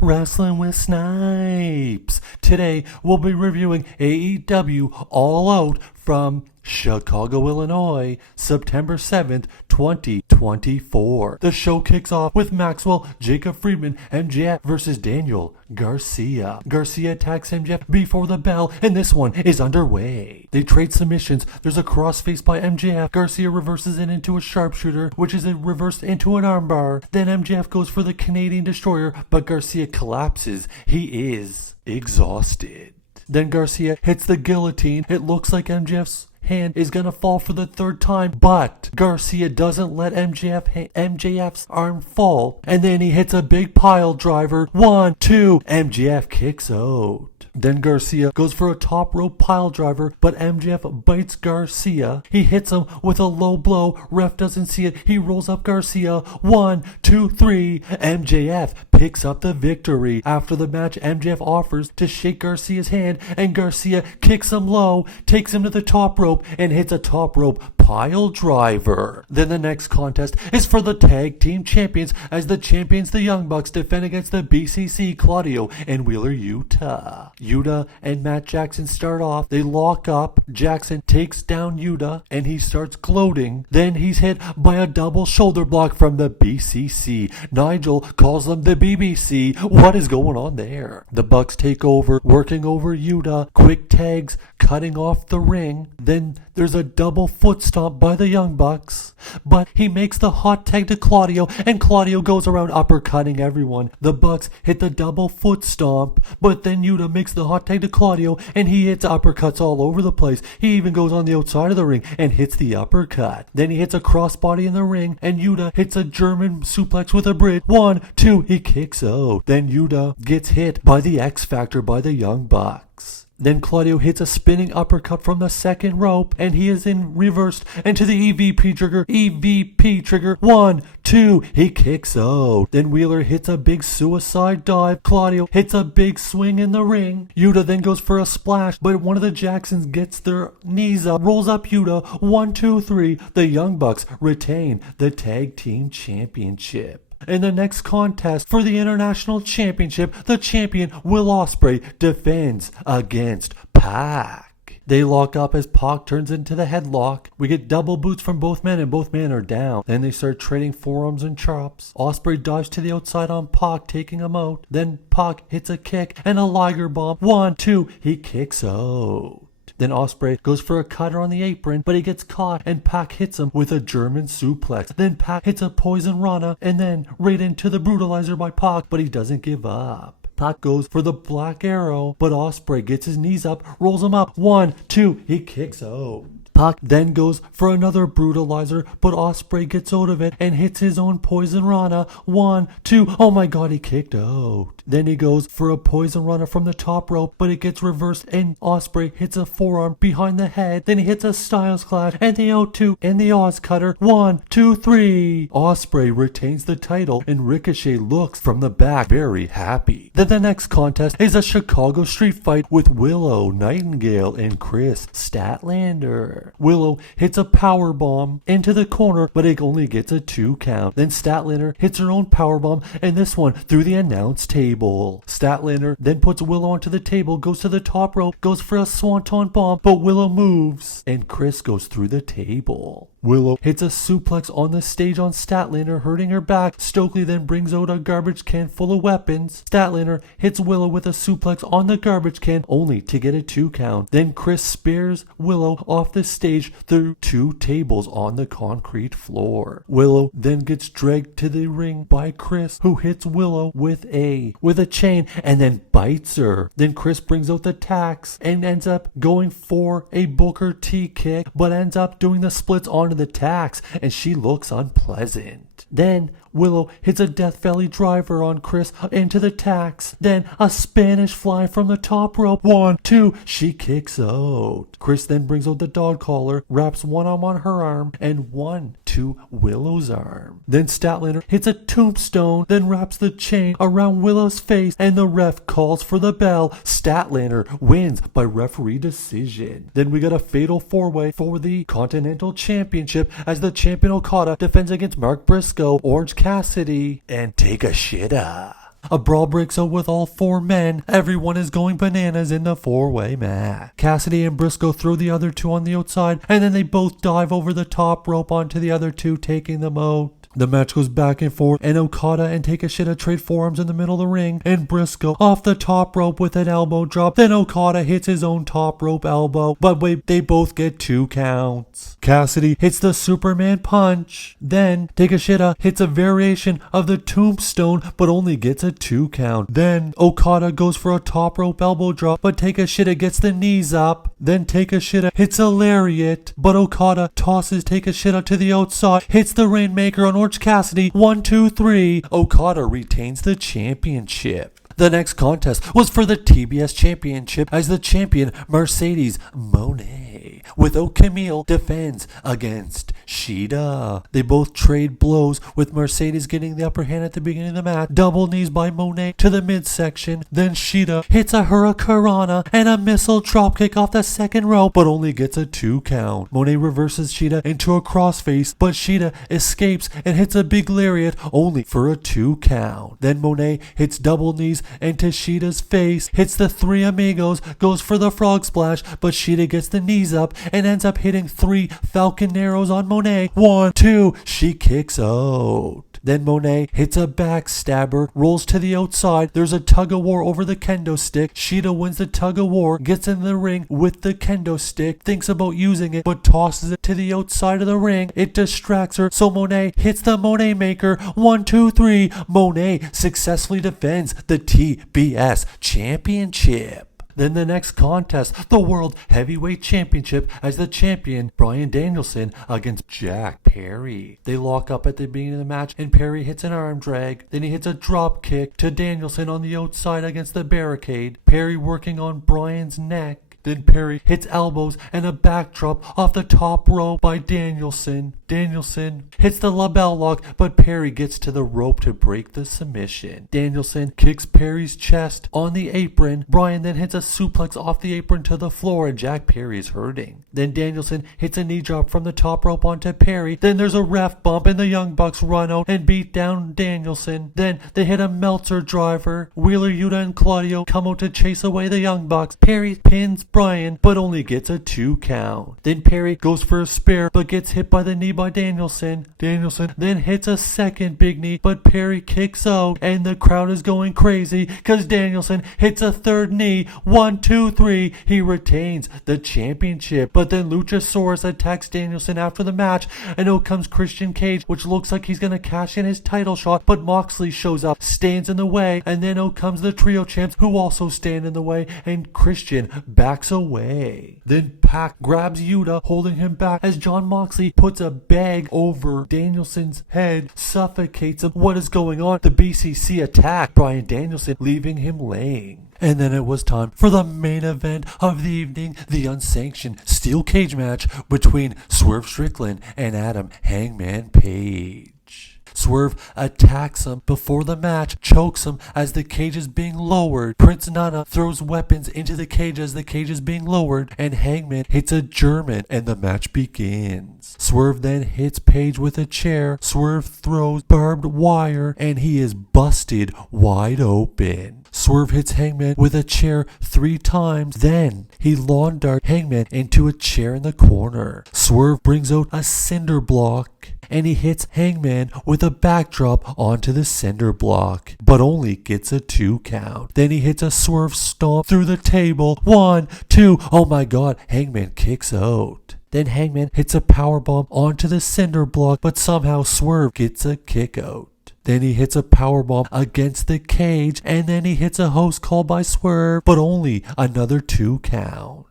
Wrestling with Snipes. Today we'll be reviewing AEW All Out from Chicago, Illinois, September 7th, 2024. The show kicks off with Maxwell, Jacob Friedman, MJF versus Daniel Garcia. Garcia attacks MJF before the bell, and this one is underway. They trade submissions. There's a crossface by MJF. Garcia reverses it into a sharpshooter, which is reversed into an armbar. Then MJF goes for the Canadian Destroyer, but Garcia collapses. He is exhausted. Then Garcia hits the guillotine. It looks like MJF's hand is gonna fall for the third time, but Garcia doesn't let MJF's arm fall, and then he hits a big pile driver. 1, 2, MJF kicks out. Then Garcia goes for a top rope pile driver, but MJF bites Garcia. He hits him with a low blow. Ref doesn't see it. He rolls up Garcia. 1, 2, 3. MJF picks up the victory. After the match, MJF offers to shake Garcia's hand, and Garcia kicks him low, takes him to the top rope, and hits a top rope pile driver. Then the next contest is for the tag team champions, as the champions, the Young Bucks, defend against the BCC, Claudio and Wheeler Yuta. Yuta and Matt Jackson start off. They lock up. Jackson takes down Yuta and he starts gloating. Then he's hit by a double shoulder block from the BCC. Nigel calls them the BBC. What is going on there? The Bucks take over, working over Yuta. Quick tags, cutting off the ring. Then there's a double foot stomp by the Young Bucks, but he makes the hot tag to Claudio, and Claudio goes around uppercutting everyone. The Bucks hit the double foot stomp, but then Yuta makes the hot tag to Claudio, and he hits uppercuts all over the place. He even goes on the outside of the ring and hits the uppercut. Then he hits a crossbody in the ring, and Yuta hits a German suplex with a bridge. 1, 2, he kicks out. Then Yuta gets hit by the X Factor by the Young Bucks. Then Claudio hits a spinning uppercut from the second rope, and he is reversed into the EVP trigger. EVP trigger. 1, 2, he kicks out. Then Wheeler hits a big suicide dive. Claudio hits a big swing in the ring. Yuta then goes for a splash, but one of the Jacksons gets their knees up, rolls up Yuta. 1, 2, 3. The Young Bucks retain the tag team championship. In the next contest for the International Championship, the champion Will Ospreay defends against Pac. They lock up as Pac turns into the headlock. We get double boots from both men, and both men are down. Then they start trading forearms and chops. Ospreay dives to the outside on Pac, taking him out. Then Pac hits a kick and a Liger bomb. 1, 2, he kicks out. Then Ospreay goes for a cutter on the apron, but he gets caught, and Pac hits him with a German suplex. Then Pac hits a poison Rana, and then right into the brutalizer by Pac, but he doesn't give up. Pac goes for the Black Arrow, but Ospreay gets his knees up, rolls him up. 1, 2, he kicks out. Pac then goes for another brutalizer, but Ospreay gets out of it and hits his own poison Rana. 1, 2, oh my god, he kicked out. Then he goes for a poison Rana from the top rope, but it gets reversed, and Ospreay hits a forearm behind the head. Then he hits a Styles Clash and the O2 and the Oz Cutter. 1, 2, 3. Ospreay retains the title, and Ricochet looks from the back very happy. Then the next contest is a Chicago street fight with Willow Nightingale and Chris Statlander. Willow hits a power bomb into the corner, but it only gets a 2 count. Then Statlander hits her own power bomb, and this one through the announce table. Statlander then puts Willow onto the table, goes to the top rope, goes for a swanton bomb, but Willow moves, and Chris goes through the table. Willow hits a suplex on the stage on Statlander, hurting her back. Stokely then brings out a garbage can full of weapons. Statlander hits Willow with a suplex on the garbage can, only to get a 2 count. Then Chris spears Willow off the stage through 2 tables on the concrete floor. Willow then gets dragged to the ring by Chris, who hits Willow with a chain and then bites her. Then Chris brings out the tacks and ends up going for a Booker T kick, but ends up doing the splits onto the tacks, and she looks unpleasant. Then Willow hits a Death Valley driver on Chris into the tacks. Then a Spanish fly from the top rope. 1, 2, she kicks out. Chris then brings out the dog collar, wraps one arm on her arm and one to Willow's arm. Then Statlander hits a tombstone, then wraps the chain around Willow's face, and the ref calls for the bell. Statlander wins by referee decision. Then we got a fatal 4-way for the Continental Championship as the champion Okada defends against Mark Briscoe, Orange Cassidy, and Takeshita. A brawl breaks out with all four men. Everyone is going bananas in the four-way match. Cassidy and Briscoe throw the other two on the outside, and then they both dive over the top rope onto the other two, taking them out. The match goes back and forth, and Okada and Takeshita trade forearms in the middle of the ring, and Briscoe off the top rope with an elbow drop. Then Okada hits his own top rope elbow, but wait, they both get 2 counts. Cassidy hits the Superman punch. Then Takeshita hits a variation of the tombstone, but only gets a 2 count. Then Okada goes for a top rope elbow drop, but Takeshita gets the knees up. Then Takeshita hits a lariat, but Okada tosses Takeshita to the outside, hits the Rainmaker on Orange Cassidy. 1, 2, 3. Okada retains the championship. The next contest was for the TBS Championship as the champion Mercedes Moné with Camille defends against Shida. They both trade blows, with Mercedes getting the upper hand at the beginning of the match. Double knees by Moné to the midsection. Then Shida hits a Hurricanrana and a missile dropkick off the second rope, but only gets a 2 count. Moné reverses Shida into a crossface, but Shida escapes and hits a big lariat, only for a 2 count. Then Moné hits double knees into Shida's face, hits the Three Amigos, goes for the frog splash, but Shida gets the knees up and ends up hitting 3 Falcon Arrows on Moné. 1, 2, she kicks out. Then Moné hits a backstabber, rolls to the outside. There's a tug-of-war over the kendo stick. Shida wins the tug-of-war, gets in the ring with the kendo stick, thinks about using it, but tosses it to the outside of the ring. It distracts her, so Moné hits the Moné Maker. 1, 2, 3. Moné successfully defends the TBS Championship. Then the next contest, the World Heavyweight Championship, as the champion Bryan Danielson against Jack Perry. They lock up at the beginning of the match, and Perry hits an arm drag. Then he hits a drop kick to Danielson on the outside against the barricade. Perry working on Bryan's neck. Then Perry hits elbows and a backdrop off the top rope by Danielson. Danielson hits the label lock, but Perry gets to the rope to break the submission. Danielson kicks Perry's chest on the apron. Bryan then hits a suplex off the apron to the floor, and Jack Perry is hurting. Then Danielson hits a knee drop from the top rope onto Perry. Then there's a ref bump, and the Young Bucks run out and beat down Danielson. Then they hit a Meltzer driver. Wheeler, Yuta, and Claudio come out to chase away the Young Bucks. Perry pins Bryan, but only gets a 2 count. Then Perry goes for a spear, but gets hit by the knee by Danielson. Danielson then hits a second big knee, but Perry kicks out, and the crowd is going crazy because Danielson hits a third knee. 1, 2, 3. He retains the championship. But then Luchasaurus attacks Danielson after the match, and out comes Christian Cage, which looks like he's going to cash in his title shot, but Moxley shows up, stands in the way, and then out comes the trio champs, who also stand in the way, and Christian backs away. Then Pac grabs Yuta, holding him back as Jon Moxley puts a bag over Danielson's head, suffocates him. What is going on? The BCC attack Bryan Danielson, leaving him laying. And then it was time for the main event of the evening, the unsanctioned steel cage match between Swerve Strickland and Adam Hangman Page. Swerve attacks him before the match, chokes him as the cage is being lowered. Prince Nana throws weapons into the cage as the cage is being lowered, and Hangman hits a German, and the match begins. Swerve then hits Page with a chair. Swerve throws barbed wire, and he is busted wide open. Swerve hits Hangman with a chair 3 times. Then he lawn darts Hangman into a chair in the corner. Swerve brings out a cinder block, and he hits Hangman with a backdrop onto the cinder block, but only gets a 2 count. Then he hits a Swerve stomp through the table. 1, 2. Oh my god, Hangman kicks out. Then Hangman hits a powerbomb onto the cinder block, but somehow Swerve gets a kick out. Then he hits a powerbomb against the cage, and then he hits a host call by Swerve, but only another 2 count.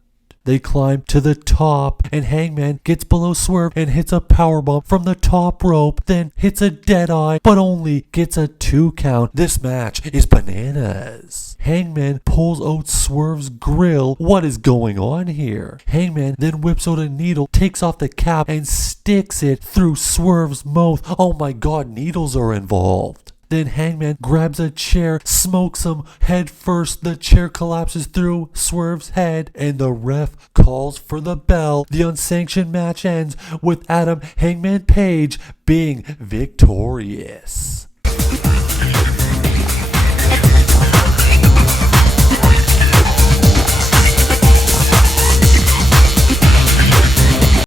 They climb to the top, and Hangman gets below Swerve and hits a powerbomb from the top rope, then hits a Deadeye, but only gets a 2 count. This match is bananas. Hangman pulls out Swerve's grill. What is going on here? Hangman then whips out a needle, takes off the cap, and sticks it through Swerve's mouth. Oh my god, needles are involved. Then Hangman grabs a chair, smokes him head first. The chair collapses through Swerve's head, and the ref calls for the bell. The unsanctioned match ends with Adam Hangman Page being victorious.